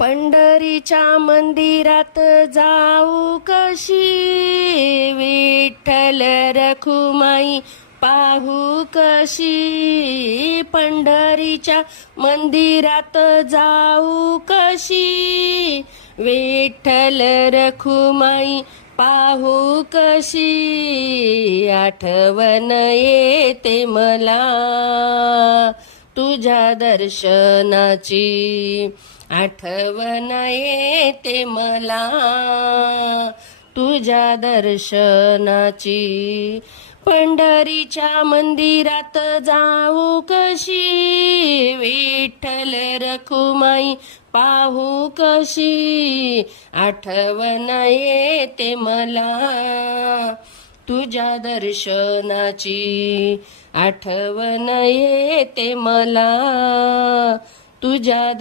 पंढरीच्या मंदिरात जाऊ कशी, विठ्ठल रखुमाई पाहू कशी. पंढरीच्या मंदिरात जाऊ कशी, विठ्ठल रखुमाई पाहू कशी. आठवण येते मला तुझ्या दर्शनाची, आठवण येते मला तुझ्या दर्शनाची. पंढरीच्या मंदिरात जाऊ कशी, विठ्ठल रखुमाई पाहू कशी. आठवण येते मला तुझ्या दर्शनाची, आठवण येते मला तुझ्या